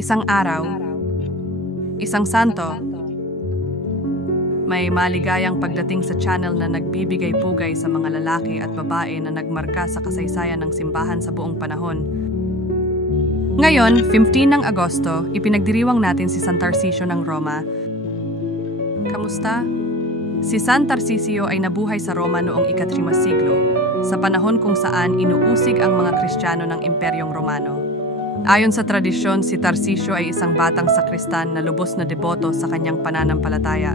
Isang araw, isang santo, may maligayang pagdating sa channel na nagbibigay pugay sa mga lalaki at babae na nagmarka sa kasaysayan ng simbahan sa buong panahon. Ngayon, 15 ng Agosto, ipinagdiriwang natin si San Tarcisio ng Roma. Kamusta? Si San Tarcisio ay nabuhay sa Roma noong ika-3 siglo, sa panahon kung saan inuusig ang mga Kristiyano ng Imperyong Romano. Ayon sa tradisyon, si Tarcisio ay isang batang sakristan na lubos na deboto sa kanyang pananampalataya.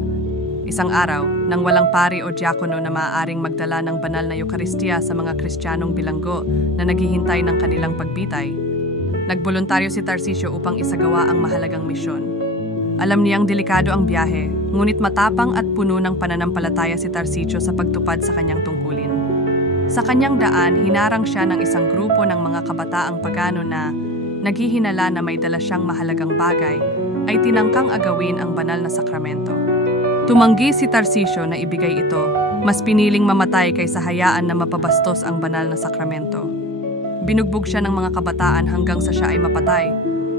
Isang araw, nang walang pari o diakono na maaaring magdala ng banal na Eucharistia sa mga Kristiyanong bilanggo na naghihintay ng kanilang pagbitay, nagboluntaryo si Tarcisio upang isagawa ang mahalagang misyon. Alam niyang delikado ang biyahe, ngunit matapang at puno ng pananampalataya si Tarcisio sa pagtupad sa kanyang tungkulin. Sa kanyang daan, hinarang siya ng isang grupo ng mga kabataang pagano na naghihinala na may dala siyang mahalagang bagay, ay tinangkang agawin ang banal na sakramento. Tumanggi si Tarcisio na ibigay ito, mas piniling mamatay kaysa hayaan na mapabastos ang banal na sakramento. Binugbog siya ng mga kabataan hanggang sa siya ay mapatay,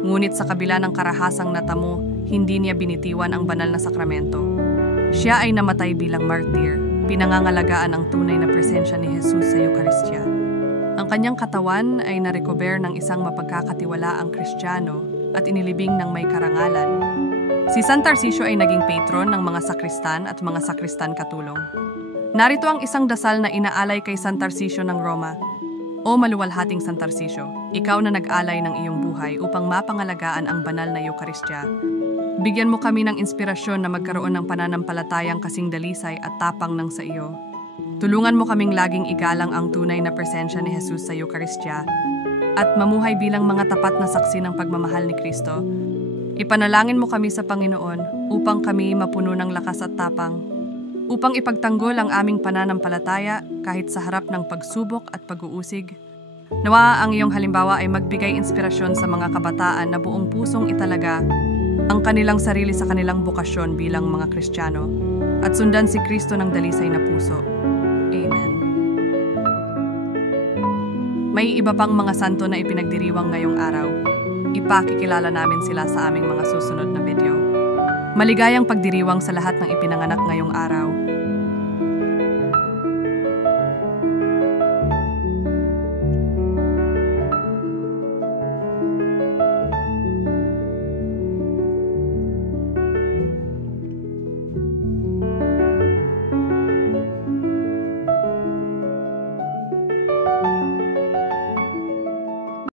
ngunit sa kabila ng karahasang natamo, hindi niya binitiwan ang banal na sakramento. Siya ay namatay bilang martir, pinangangalagaan ang tunay na presensya ni Jesus sa Eucharistia. Ang kanyang katawan ay narecover ng isang mapagkakatiwalaang Kristiyano at inilibing ng may karangalan. Si San Tarcisio ay naging patron ng mga sakristan at mga sakristan katulong. Narito ang isang dasal na inaalay kay San Tarcisio ng Roma. O maluwalhating San Tarcisio, ikaw na nag-alay ng iyong buhay upang mapangalagaan ang banal na Eucharistia. Bigyan mo kami ng inspirasyon na magkaroon ng pananampalatayang kasing dalisay at tapang ng sa iyo. Tulungan mo kaming laging igalang ang tunay na presensya ni Jesus sa Eucharistia at mamuhay bilang mga tapat na saksi ng pagmamahal ni Kristo. Ipanalangin mo kami sa Panginoon upang kami mapuno ng lakas at tapang, upang ipagtanggol ang aming pananampalataya kahit sa harap ng pagsubok at pag-uusig. Nawa ang iyong halimbawa ay magbigay inspirasyon sa mga kabataan na buong pusong italaga ang kanilang sarili sa kanilang bokasyon bilang mga Kristiyano at sundan si Kristo ng dalisay na puso. Amen. May iba pang mga santo na ipinagdiriwang ngayong araw. Ipakikilala namin sila sa aming mga susunod na video. Maligayang pagdiriwang sa lahat ng ipinanganak ngayong araw.